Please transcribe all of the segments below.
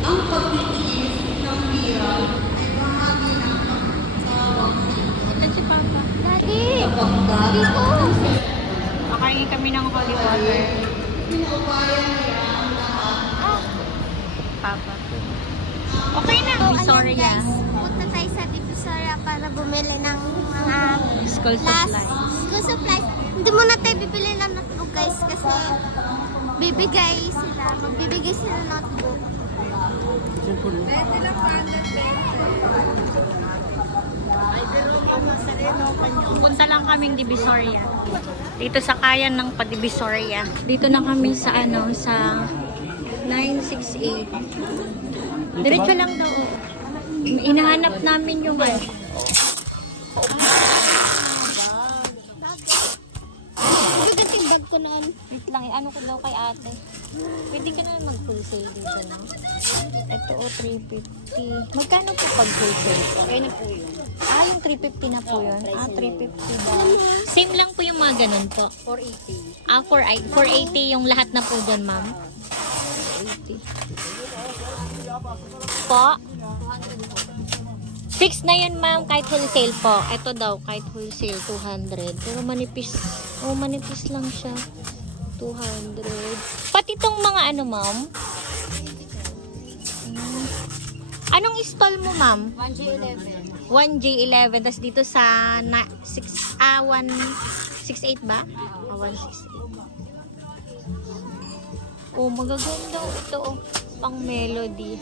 Ang pagtitiis ng hirap ay bahagi ng pagtawag Ito si Papa. Daddy! kapag Dito! Makain kami ng holy water. pinaupayan niya ang lahat. Papa. Okay na. Sorry Ayan, guys, punta tayo sa Divisoria para bumili ng mga School supplies. school supplies. Hindi muna tayo bibili ng notebook guys kasi magbibigay sila ng notebook. Pupunta lang kaming Divisoria. Dito sa kayan ng Divisoria. Dito na kami sa sa 968. Diretso lang daw. Inahanap namin yung Bigat yung bag ko noon. Wait lang, ano ko daw kay ate. Pwede ka na mag-full sale dito, no? Ito, 350. Magkano po pag full sale? Okay na po yun. Yung 350 na po yun. 350 ba? Same lang po yung mga ganun po. 480. 480 yung lahat na po dyan, ma'am. 480. Po? Fix na yun, ma'am, kahit wholesale po. Ito daw, kahit wholesale, 200. Pero manipis. Manipis lang siya. 200. Pati itong mga ma'am? Anong stall mo, ma'am? 1G11. 1J11. Tapos dito sa 168 ba? 168. Magaganda ito. Pang melody.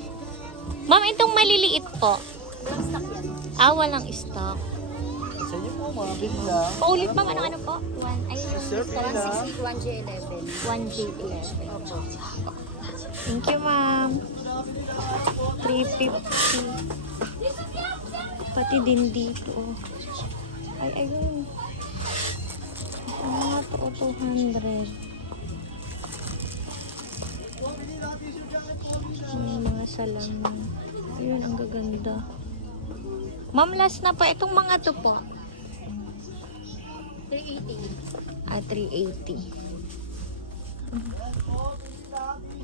Ma'am, itong maliliit po. Walang stock yan. Walang stock. Sa inyo po, mga big lang. Paulit, ma'am, ano po? 160, 1G11. 1J11. Thank you, ma'am. 350. Pati din dito. Ayun. Ano nga to? 200. Mga salamin. Ayun, ang gaganda. Ma'am, last na pa. Itong mga to po. 380. 380.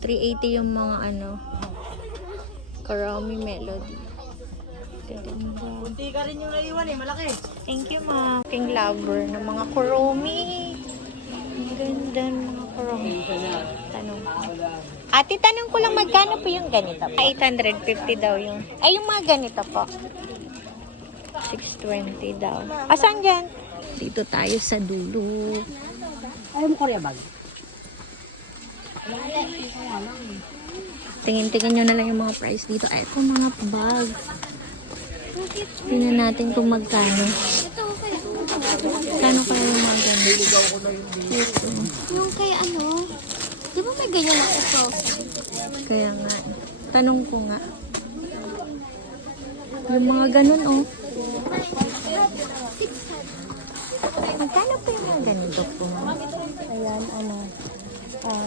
380 yung mga Karami melody. Gaganda. Kunti ka rin yung naiwan malaki. Thank you, ma'am. King lover ng mga kuromi. Ang ganda ng mga kuromi. Tanong ko. Ate, tanong ko lang magkano po yung ganito? 850 daw yung. Yung mga ganito po. 620 daw. Asan dyan? Dito tayo sa dulo. Ayaw mo Korea bag? Tingin-tingin nyo na lang yung mga price dito. Ito mga bag. Tingnan natin kung magkano. Kano kaya yung mga ganito? Ito. Yung kay di ba may ganyan ako ito? Kaya nga. Tanong ko nga. Yung mga ganun, Magkano po yung mga ganito po?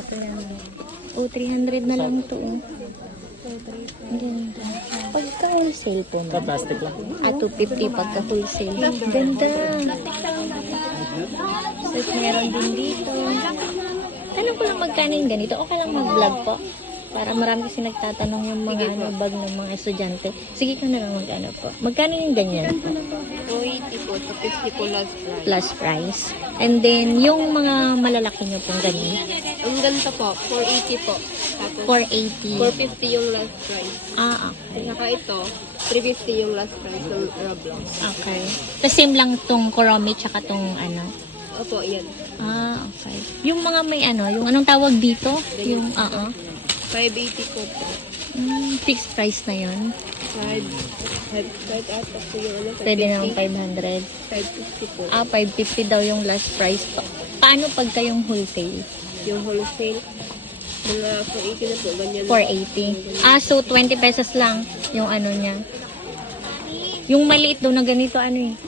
Ayan, 300 na lang to, Ang ganda. Pagka wholesale po na. Plastic lang. 250 pagka wholesale. Ganda. So, meron din dito. Tanong ko lang magkano yung ganito. Okay lang mag-vlog po. Para marami kasi nagtatanong yung mga bag ng mga estudyante. Sige ka na lang mag po. Magkano yung ganyan? 280 po. 250 po last price. Plus price. And then, yung mga malalaki nyo pong ganyan. Ang ganito po, 480 po. Tapos 480. 450 yung last price. Okay. Saka ito, 350 yung last price ng Roblox. Okay. Tapos same lang tong Kuromi tsaka tong Opo, yan. Okay. Yung mga may yung anong tawag dito? Yung, 580 po po. Fixed price na yun. Kahit ata po yung Pwede naman 500. 550 po. 550 daw yung last price to. Paano pagka yung wholesale? Yung wholesale, mga 480 na po, ganyan. 480. So 20 pesos lang yung niya. Yung maliit daw na ganito, 300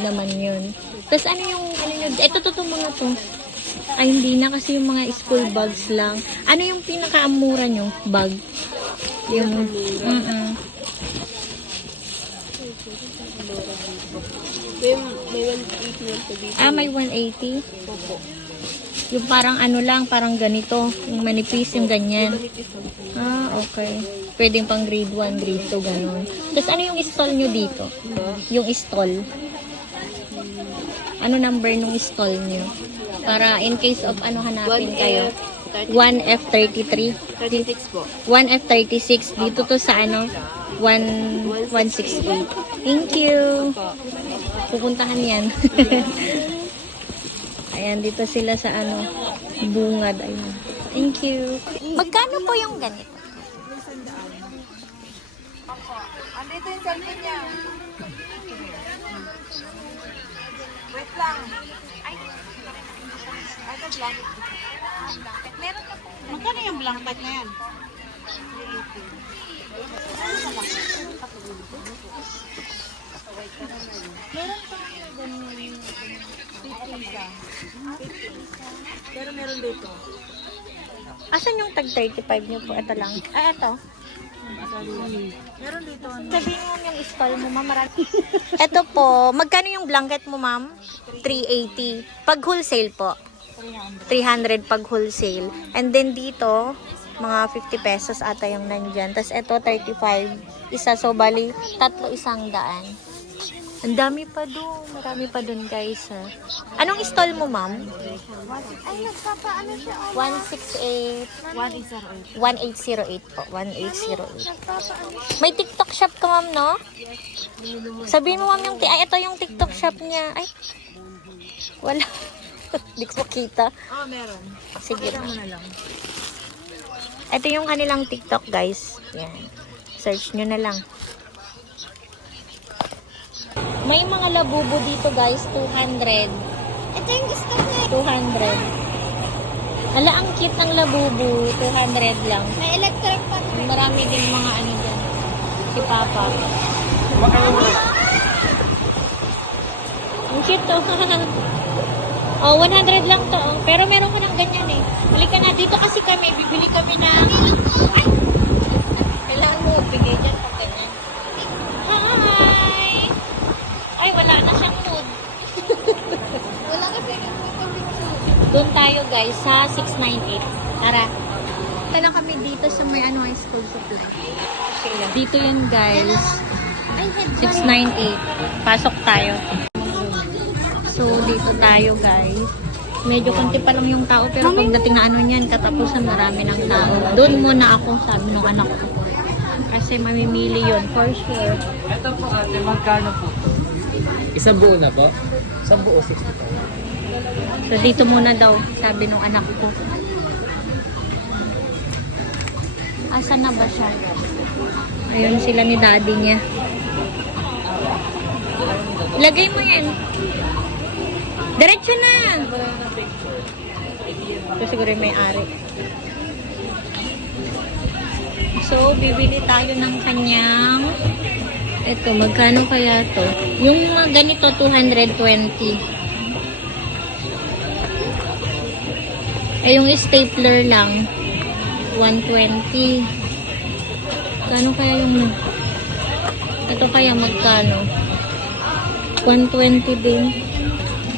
naman yun. Tapos yung, nyo, ito mga to. Ay, hindi na kasi yung mga school bags lang. Ano yung pinakaamura nyo bag? Yung, May 180 lang po dito. may 180? Opo. Yung parang ano lang, parang ganito. Yung manipis, yung ganyan. Ah, okay. Pwedeng pang grade 1, grade 2, ganun. Tapos ano yung stall nyo dito? Yung stall. Ano number nung stall nyo? Para in case of ano hanapin kayo. 1F33. 36 po. 1F36. Dito to sa ano? 168. Thank you. Pupuntahan yan. Ayan, dito sila sa ano, bungad. Ayan. Thank you. Magkano po yung ganito? Andito yung cellphone niya. Wait lang. Ay, ito blanket. Meron ka po. Magkano yung blanket na yan? Pero meron dito. Asan yung tag 35 nyo po? Ito lang. Ay, ito. Meron dito. Sabihin mo yung stall mo, ma'am. Ito po, magkano yung blanket mo, ma'am? 380. Pag wholesale po. 300 pag wholesale. And then dito, mga 50 pesos ata yung nandyan. Tapos ito, 35. Isa, so bali, tatlo 100. Ang dami pa doon. Marami pa doon, guys. Ha? Anong stall mo, ma'am? Ay, nagpapaano siya. 168. 1808 po. 1808. Nagpapaano. May TikTok shop ka, ma'am, no? Sabihin mo, ma'am, yung ay, ito yung TikTok shop niya. Ay, wala. Di ko makita. Oh, meron. Sige. Pakita mo na lang. Ito yung kanilang TikTok, guys. Yan. Search nyo na lang. May mga labubo dito, guys. 200. Ito yung gusto ko. 200. Ala, ang cute ng labubo. 200 lang. May electric pan. Marami din mga ano dyan. Si Papa. Ang cute to. Oh, 100 lang to. Oh. Pero meron ko ng ganyan eh. Halika na. Dito kasi kami. Bibili kami na... Ay! Kailangan mo. Bigay dyan pag ganyan. Hi! Ay, wala na siyang mood. Wala kasi Doon tayo guys sa 698. Tara. Ito na kami dito sa may ano, high school supply. Dito yun guys. 698. Pasok tayo. So, dito tayo guys. Medyo konti pa lang yung tao pero pagdating na ano niyan, katapusan marami ng tao. Doon muna ako, sabi ng anak ko. Kasi mamimili yun, for sure. Ito po ate, magkano po? Isang buo na po? Isang buo, 65. So, dito muna daw, sabi ng anak ko. Asan na ba siya? Ayun sila ni daddy niya. Lagay mo yan. Diretso na! Ito siguro yung may-ari. So, bibili tayo ng kanyang... Ito, magkano kaya to? Yung mga ganito, 220. Eh, yung stapler lang, 120. Kano kaya yung... Ito kaya magkano? 120 din.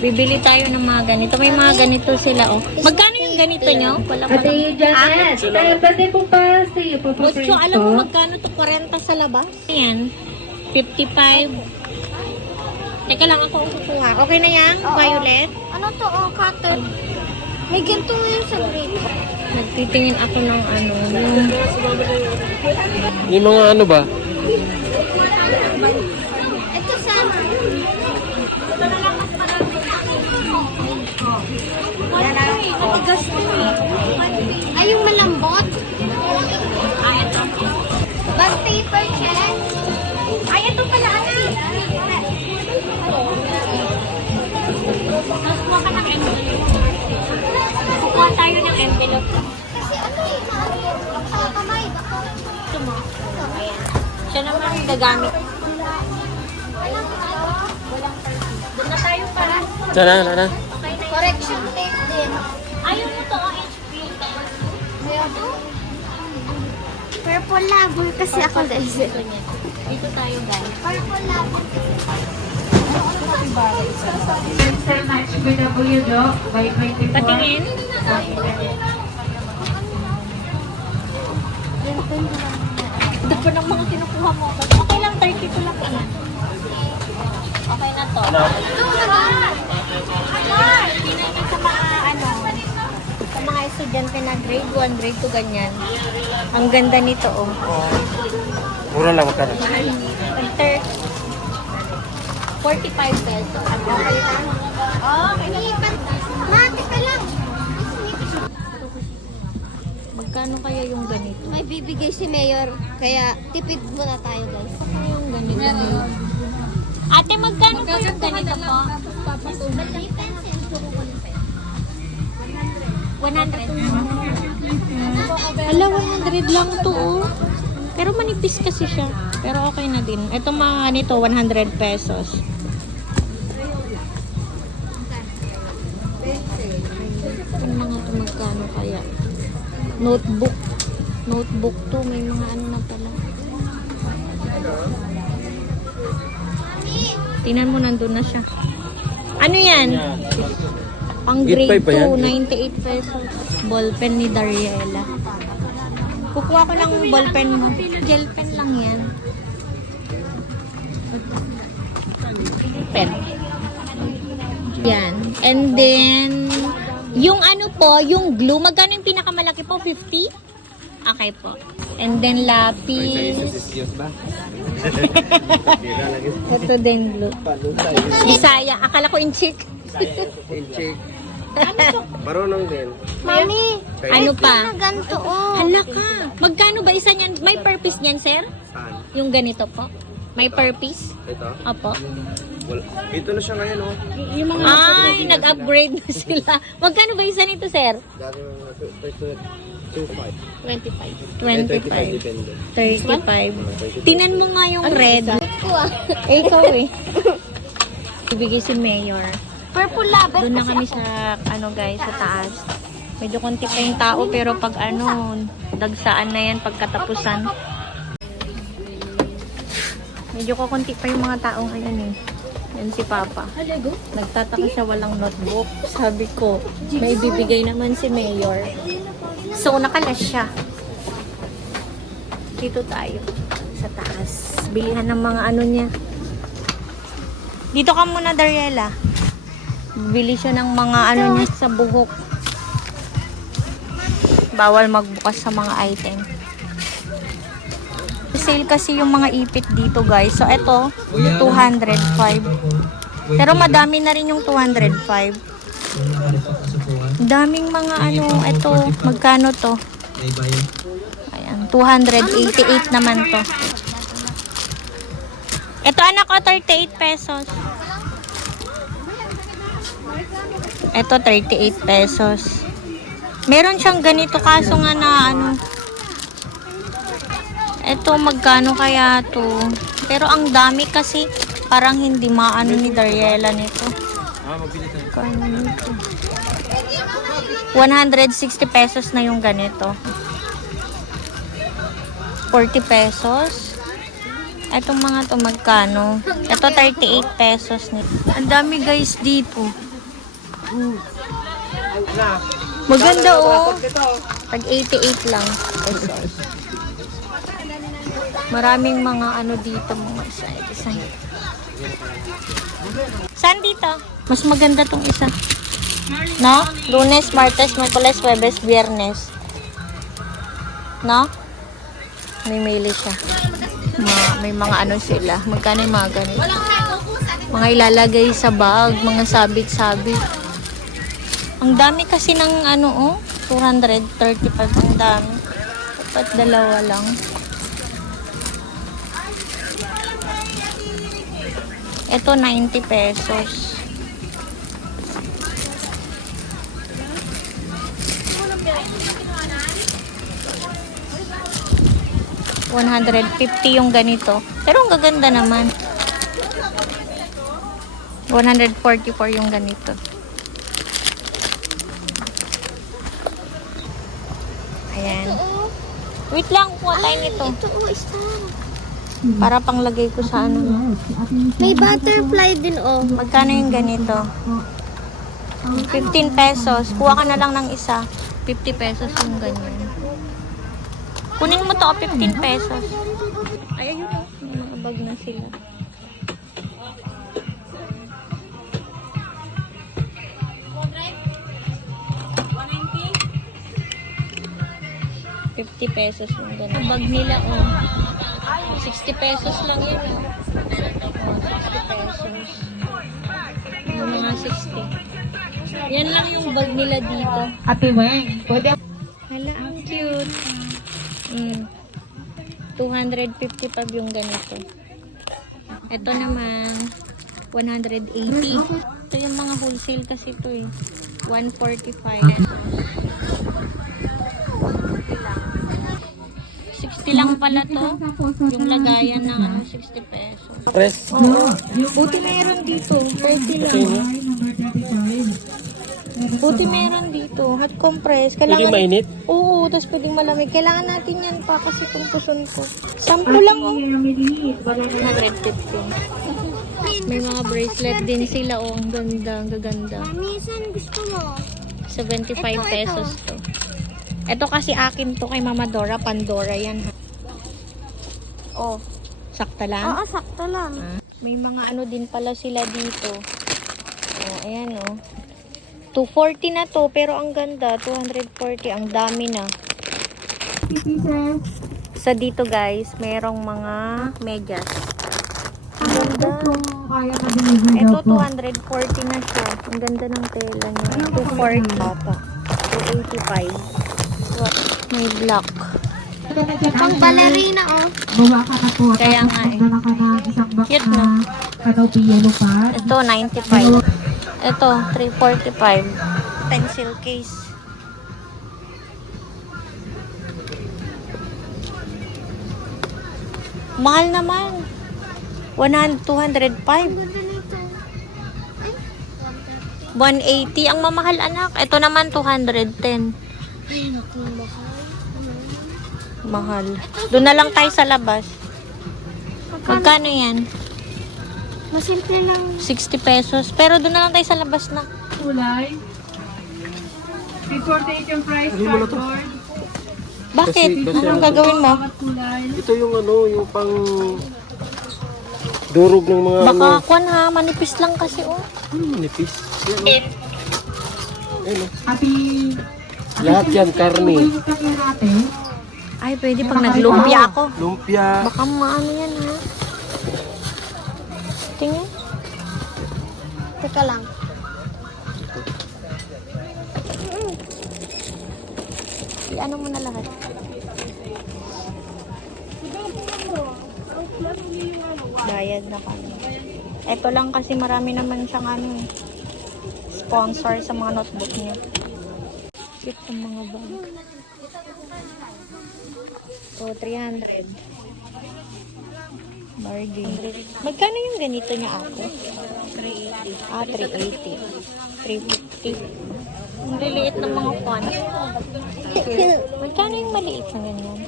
Bibili tayo ng mga ganito. May mga ganito sila, oh. Magkano yung ganito nyo? Wala pa lang. Janet, pwede po pa sa iyo po pa Ocho, alam mo magkano to? 40 sa labas? Ayan. 55. Teka lang ako kukuha. Okay na yan? Violet? Ano to? Oh, cutter. May ganito ngayon sa grade. Nagtitingin ako ng ano. Yung mga ano ba? Ito sana. Ay, yung malambot. Ah, ito. Bag paper check. Ay, ito pala, anak. Nasuha ka ng envelope. Kukuha tayo ng envelope. Kasi ano eh, sa kamay. Baka. Ito mo. Ayan. Siya naman yung gagamit. Doon na tayo para. Tara, tara. Okay na yun. Correction tape din. Ayaw mo to, ang HP. Meron to? Purple label kasi ako guys. Dito tayo, guys. Purple label. Pencil na HBW do, by 24. Patingin. Ito po ng mga kinukuha mo. Okay lang, 32 lang yan. Okay na to. Tingnan niyo sa mga sa mga estudyante na grade 1, grade 2, ganyan. Ang ganda nito, oh. Mura lang magkano. 45 pesos. Mati ka lang. Magkano kaya yung ganito? May bibigay si Mayor, kaya tipid muna tayo guys. Yung ganito. Ate, magkano po yung ganito po? 100. Ala, 100 lang to, oh. Pero manipis kasi siya. Pero okay na din. Ito mga nito, 100 pesos. Yung mga ito magkano kaya? Notebook. Notebook to. May mga ano na pala. Tingnan mo, nandun na siya. Ano yan? Pang grade 2, 98 pesos. Ballpen ni Dariela. Kukuha ko lang ballpen mo. Gel pen lang yan. Pen. Yan. And then, yung ano po, yung glue, magkano yung pinakamalaki po? 50? Okay po. And then, lapis. Ito din glue. Bisaya. Akala ko inchik. Inchik. Marunong din. Mami, Ano pa? na ganito oh. Hala ka. Magkano ba isa niyan? May purpose niyan, sir? Saan? Yung ganito po? May purpose? Ito? Opo. Wala. Ito na siya ngayon, oh. Ay, nag-upgrade na sila. Magkano ba isa nito, sir? Dati mga 25. 25. Depende. 35. Tinan mo nga yung red. Eh, ikaw eh. Ibigay si Mayor. Purple labat. Doon na kami sa, guys, sa taas. Medyo konti pa yung tao, pero pag dagsaan na yan pagkatapusan. Medyo kukunti pa yung mga tao ngayon eh. Yan si Papa. Nagtataka siya walang notebook. Sabi ko, may bibigay naman si Mayor. So, nakalas siya. Dito tayo. Sa taas. Bilihan ng mga niya. Dito ka muna, Dariela. Bili siya ng mga niya sa buhok. Bawal magbukas sa mga item. Sale kasi yung mga ipit dito, guys. So, ito, 205. Pero madami na rin yung 205. Daming mga ito, magkano to? Ayan, 288 naman to. Ito, anak ko, 38 pesos. Ito, 38 pesos. Meron siyang ganito, kaso nga na ito, magkano kaya to? Pero ang dami kasi, parang hindi maano ni Dariela nito. Kano nito? 160 pesos na yung ganito. 40 pesos. Etong mga to magkano? Ito 38 pesos nito. Ang dami guys dito. Maganda oh. Tag 88 lang pesos. Maraming mga dito, mga side. Saan dito? Mas maganda tong isa. No? Lunes, Martes, Miyerkules, Huwebes, Biyernes. No? May mili siya. May mga sila. Magkano yung mga ganito? Mga ilalagay sa bag, mga sabit-sabit. Ang dami kasi ng 235 ang dami. Dapat dalawa lang. Ito 90 pesos. $150 yung ganito. Pero ang gaganda naman. 144 yung ganito. Ayan. Wait lang, kuha tayo nito. Ito isa. Para panglagay ko sa ano. May butterfly din, oh. Magkano yung ganito? 15 pesos. Kuha ka na lang ng isa. 50 pesos yung ganyan. Kunin mo to, 15 pesos. Ay, ayun oh. May mga bag na sila. ₱50 yung ganun. Ang bag nila, oh. 60 pesos lang yun, oh. Oh, 60 pesos. Yung mga 60. Yan lang yung bag nila dito. Ate Weng, pwede Hala, ang cute. 255 yung ganito. Ito naman, 180. Ito yung mga wholesale kasi ito eh. 145 pesos. 60 lang pala to. Yung lagayan ng 60 pesos. Press. Oo. Buti meron dito. 30 lang. Buti meron dito. Hot compress. Pwede mainit? Oo, tapos pwedeng malamig. Kailangan natin yan pa kasi kumpuson ko. 10 lang oh. 150. May mga bracelet din sila oh. Ang ganda, ang gaganda. Mami, saan gusto mo? 75 pesos to. Ito kasi akin to kay Mama Dora. Pandora yan ha. Oh, sakta lang? Oo, sakto lang. May mga ano din pala sila dito. Oh, ayan oh. 240 na to, pero ang ganda. 240, ang dami na. Sa dito guys, merong mga medyas. Ang ganda. Ito 240 na siya. Ang ganda ng tela niya. 240 ata. 285. What? May black. Pang ballerina, oh. bawa ka na po. Kaya nga eh. Dala ka ng isang box Cute, na no? Canopy Yellow Pad. Ito 95. Ito 345. Pencil case. Mahal naman. 205. Ganda nito. 180 ang mamahal anak. Ito naman 210. Ay, naku, Mahal. Doon na lang tayo sa labas. Magkano yan? Masimple lang. 60 pesos. Pero doon na lang tayo sa labas na. Kulay. Before take yung price cardboard. Bakit? Kasi Anong gagawin mo? Bawat kulay. Ito yung ano, yung pang durog ng mga Baka ano. kwan ha, manipis lang kasi oh. Nipis. Yan, Ayun, oh. Happy. Lahat yan, karne. Yung kanya natin. Ay, pwede pag naglumpia ako. Lumpia. Baka maano yan ha. Tingnan. Teka lang. I-ano mo na lahat. Bayad na kami. Ito lang kasi marami naman siyang ano eh, sponsor sa mga notebook niya. Cute ang mga bag. So, 300. Bargain. Magkano yung ganito niya ako? 380. Ah, 380. 350. Ang liliit ng mga fonts. Magkano yung maliit na ganyan?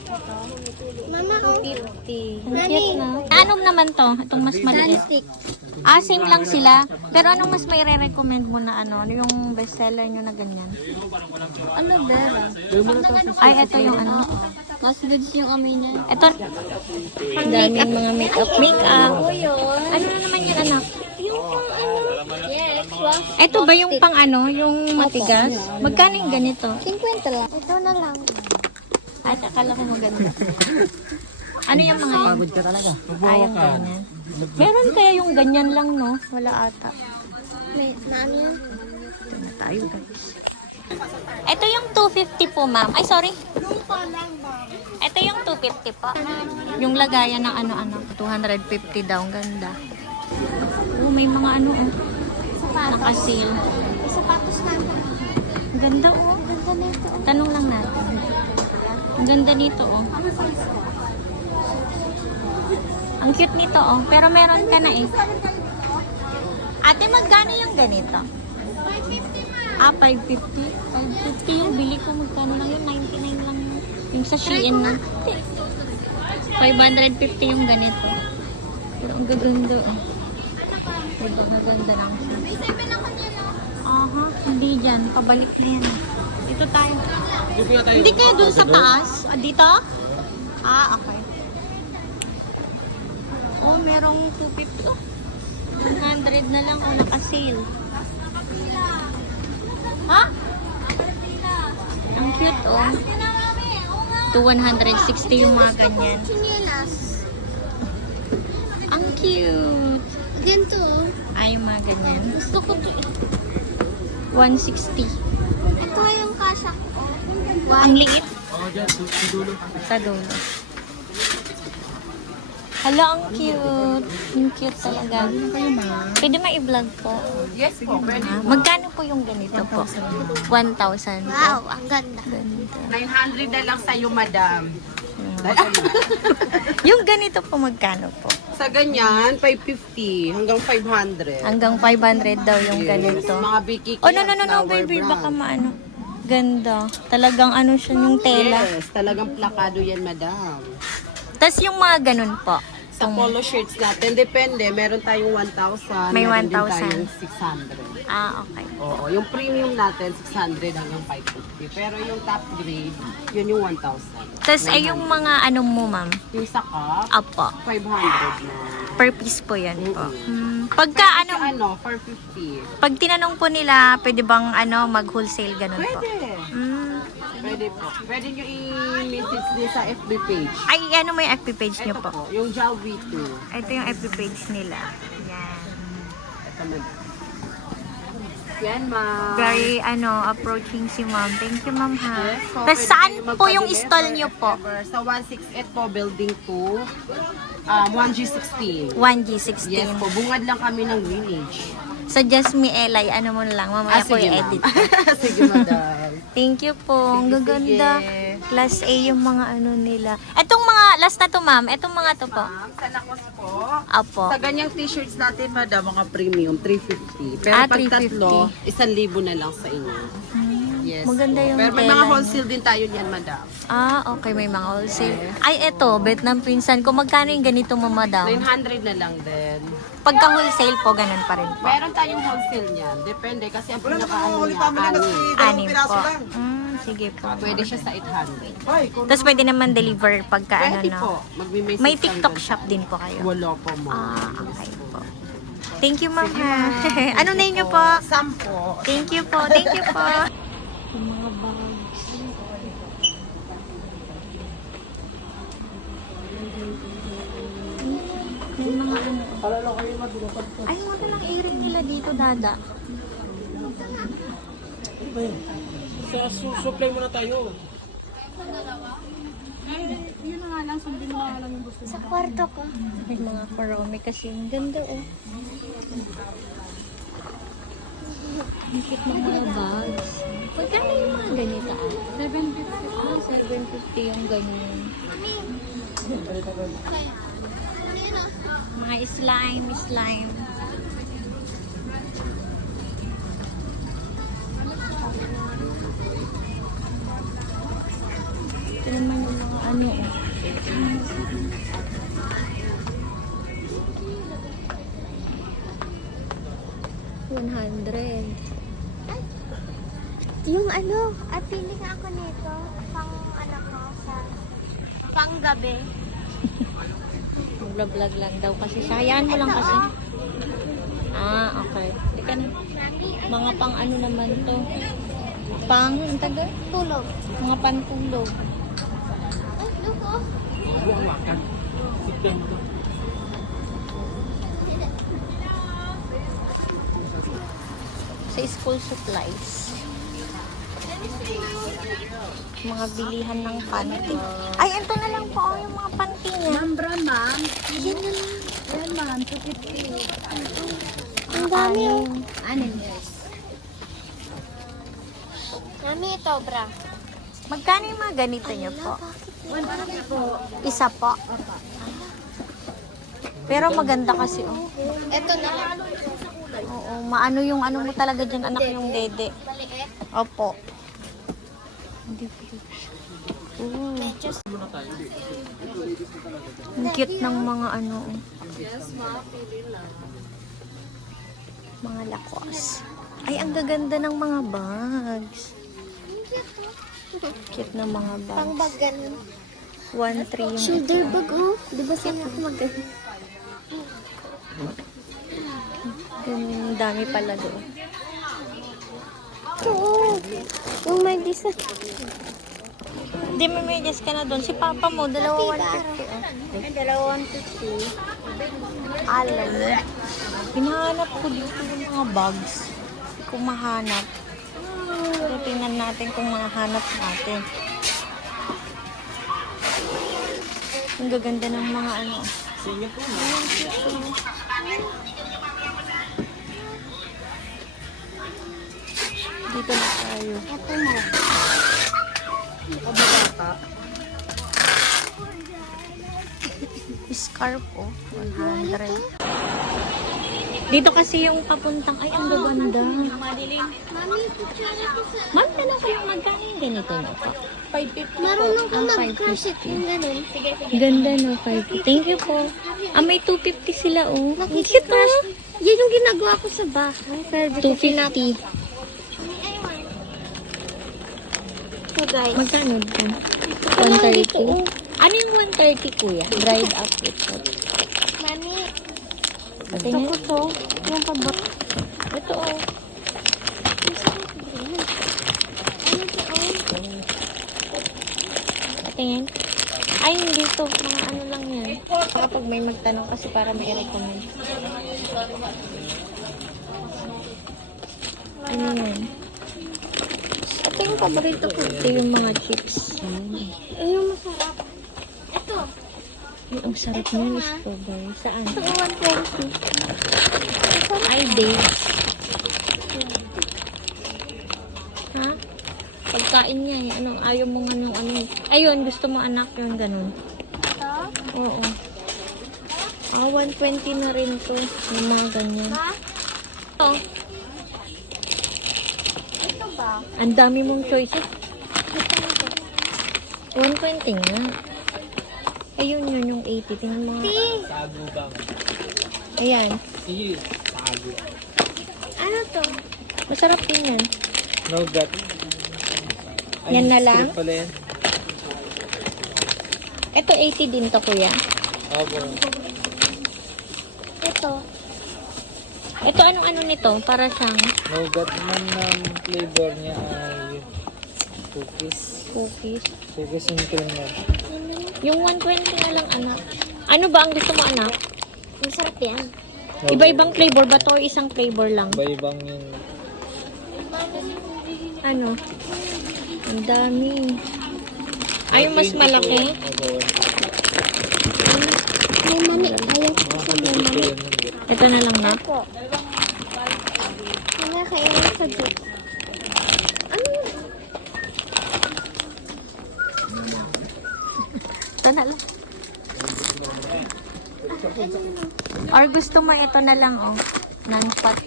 Mama, oh. 50. Ang cute na. Anong naman to? Itong mas maliit. Stick. Ah, same lang sila. Pero anong mas may re-recommend mo na ano? Yung bestseller nyo na ganyan? Ano, Vera? Ay, ito yung ano. Mas goods yung amoy niya. Ito. Ang daming mga makeup. Makeup. Ano na naman yan, anak? Yung pang ano? Yes, wow. Ito ba yung pang ano? Yung matigas? Magkano yung ganito? 50 lang. Ito na lang. Ay, akala ko maganda. Ano yung mga yun? Pagod ka talaga. Ay, yung ganyan. Meron kaya yung ganyan lang, no? Wala ata. May, na ano yan? Ito na tayo, guys. Ito yung 250 po, ma'am. Ay, sorry. Ito yung 250 po. Yung lagayan ng ano-ano. 250 daw. Ang ganda. Oh, may mga ano, oh. Naka-seal. May sapatos na. Ang ganda, oh. Ganda nito. Tanong lang natin. Ang ganda nito, oh. Ano size ko? Ang cute nito, oh. Pero meron ka na, eh. Ate, magkano yung ganito? 550 ma. Ah, 550? 550 yung bili ko. Magkano lang yun? 99 lang yun. Yung sa Shein na. 550 yung ganito. Pero ang gaganda oh. Diba, maganda lang siya. May 7 ako nila. Aha, hindi dyan. Pabalik na yan. Dito tayo. Hindi kaya dun sa taas? Ah, dito? Ah, okay. Oh, merong 250. Oh, 100 na lang. Oh, naka-sale. Ha? Ang cute, oh. To 160 yung mga ganyan. Chinelas. Ang cute. Ganito oh. Ay, yung mga ganyan. Gusto ko to. 160. Ito yung kasha ko. Ang liit. Oo, dyan. Dulo. Sa dulo. Hala, ang cute. Yung cute talaga. Pwede ma-i-vlog po. Yes po, pwede. Magkano po yung ganito po? 1,000 po. Wow, ang ganda. Ganda. 900 na lang sa'yo, madam. Yung ganito po, magkano po? Sa ganyan, 550 hanggang 500. Hanggang 500 daw yung ganito. Mga bikiki. Oh, no, baby. Baka maano. Ganda. Talagang ano siya yung tela. Yes, talagang plakado yan, madam. Tapos yung mga ganun po. Sa polo shirts natin, depende. Meron tayong 1,000. May meron din 1,000. tayong 600. Ah, okay. Oo, yung premium natin, 600 hanggang 550. Pero yung top grade, yun yung 1,000. Tapos ay yung mga ano mo, ma'am. Yung sa cup, Apo. 500 na. Per piece po yan po. Mm-mm. Pagka Yung ano, 450. pag tinanong po nila, pwede bang ano, mag-wholesale ganun po? Pwede. Pwede po. Pwede nyo i-message din sa FB page. Ay, ano mo yung FB page nyo Ito po? po, yung JalV2. Ito yung FB page nila. Yan. Ito mo. Yan, ma'am. Very, approaching si ma'am. Thank you, ma'am, ha? Yes, so Tapos pwede saan kayo po yung magpa-deliver stall nyo po? ever. Sa 168 po, building 2, 1G16. 1G16. Yes po, bungad lang kami ng village. Sa Jasmine Elay, ano mo na lang, mamaya ko sige, i-edit. ma'am. Sige, madam. Thank you po. Ang Sige, gaganda. sige. Class A yung mga ano nila. Etong mga, last na to, ma'am. Etong mga to po. Ma'am, sa lakos po, Apo. sa ganyang t-shirts natin, madam, mga premium, 350. Pero Ah, pag 350. tatlo, 1,000 na lang sa inyo. Yes. Maganda po. yung Pero may tela mga niya. wholesale din tayo niyan, madam. Ah, okay. May mga wholesale. Ay, eto. Vietnam pinsan ko. Magkano yung ganito mo, madam? 900 na lang din. Pagka wholesale po, ganun pa rin po. Meron tayong wholesale niyan. Depende kasi ang pinaka-ano niya, Anim po. Sige po. Pwede siya sa 800. Tapos pwede naman deliver pagka ano Pwede na. po. Magme-message May lang TikTok doon. shop din po kayo. Wala po, ma'am. Ah, okay po. Thank you, ma'am. Ha? Ano name niyo po? Sampo. Thank you po. Thank you po. Yung mga bags. May mga ano. Ay, yung lang earring nila dito, dada. Supply muna tayo. Sa kwarto ko. May mga karami kasi ang ganda, oh. Ang cute ng mga bags. Magkano yung mga ganito, ah? 750. Ah, 750 yung ganyan. Mga slime. Ito naman yung mga ano, oh. $100. Yung ano, at pili nga ako nito. Pang ano ko sa pang gabi. Vlog lang daw kasi siya. Hayaan mo lang kasi. Ah, okay. Teka na. Mga pang ano naman to. Pang, ang tagal? Tulog. Mga pantulog. Ay, look oh. Sa school supplies. Mga bilihan ng panty. Ay, ito na lang po yung mga panty niya. Brown, ma'am. Yan na lang. Yan, ma'am. 250. Ang dami oh. Mami, ito, bra. Magkano yung mga ganito niyo po? Isa po. Pero maganda kasi oh. Ito na lang. Oo, maano yung ano mo talaga dyan, anak, yung dede. Maliit. Opo. Hindi po. Just Ang cute ng mga ano. Mga lakos. Ay, ang gaganda ng mga bags. Cute ng mga Pang bags. bag ganun. 1.3 yung Shoulder ito. bag, oh. Di ba sa'yo ako mag-ganun? Yung dami pala doon. Ito, oh. Yung may design. Hindi, may medyas ka na doon. Si Papa mo, dalawa 150. Oh. Ay, dalawa 150. Alam mo. Hinahanap ko dito yung mga bags. Kung mahanap. So, tingnan natin kung mahanap natin. Ang gaganda ng mga ano. Dito na tayo. Ito mo. Scarf, oh. 100. Dito kasi yung papuntang, ay, ang gaganda. Mami, picture ako sa... Ma'am, tanong ko yung magkano yung ganito nyo po? Marunong ka Ah, mag-crush it yung ganun. Ganda no, 5. Thank you po. Ah, may 250 sila, oh. Ang cute, ah. Yan yung ginagawa ko sa bahay. 250. So guys. Magkano dito? lang dito, 130. oh. Ano yung 130, kuya? Dried up with what? Mami, Tingnan. ito to. Yung pabot. Ito, oh. Tingin. Ay, hindi to. Mga ano lang yan. Kapag may magtanong kasi para may i-recommend. Ano yan? Ito yung paborito ko. Ito yung mga chips. Ay, yung masarap. Ito. Ay, ang sarap niya. Strawberry. Saan? Ito 120. Ay, dates. Ha? Pagkain niya eh. Ano, ayaw mo ano. Ayun, gusto mo anak yun, ganun. Ito. Oo. Ah, 120 na rin to. Yung mga ganyan. Ha? Ito. Ito ba? Ang dami mong choices. 120 nga. Ayun yun, yung 80. Tingnan mo. Sago bang? Ayan. Sige, sago. Ano to? Masarap din yan. Nougat. Yan na lang? Script pala yan. Ito 80 din to, kuya. Opo. Ito. Ito anong ano nito? Para siyang Nougat naman ng flavor niya ay cookies. cookies. Cookies and cream yan. Yung 120 na lang, anak. Ano ba ang gusto mo, anak? Masarap yan. Iba-ibang flavor ba to or isang flavor lang? Iba-ibang yun. Ano? Ang dami. Ay, yung mas malaki? Opo. May mani. Ayaw ko sa may mani. Ito na lang na. Ito. Ano kaya yung sa juice? Ano yun? Ito na lang. Or gusto mo ito na lang, oh. Non-fat.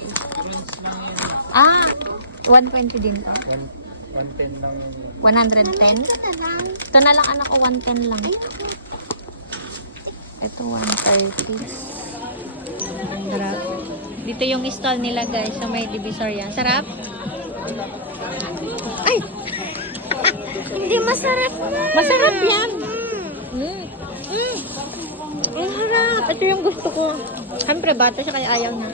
Ah, 120 din to. 110 ng 110. Ito lang. Ito na lang, anak ko, 110 lang. Ito, 130. Sarap. Dito yung stall nila, guys, sa may Divisoria. Sarap? Ay! Hindi masarap na. Masarap yan! Ang harap! Ito yung gusto ko. Siyempre, bata siya kaya ayaw na.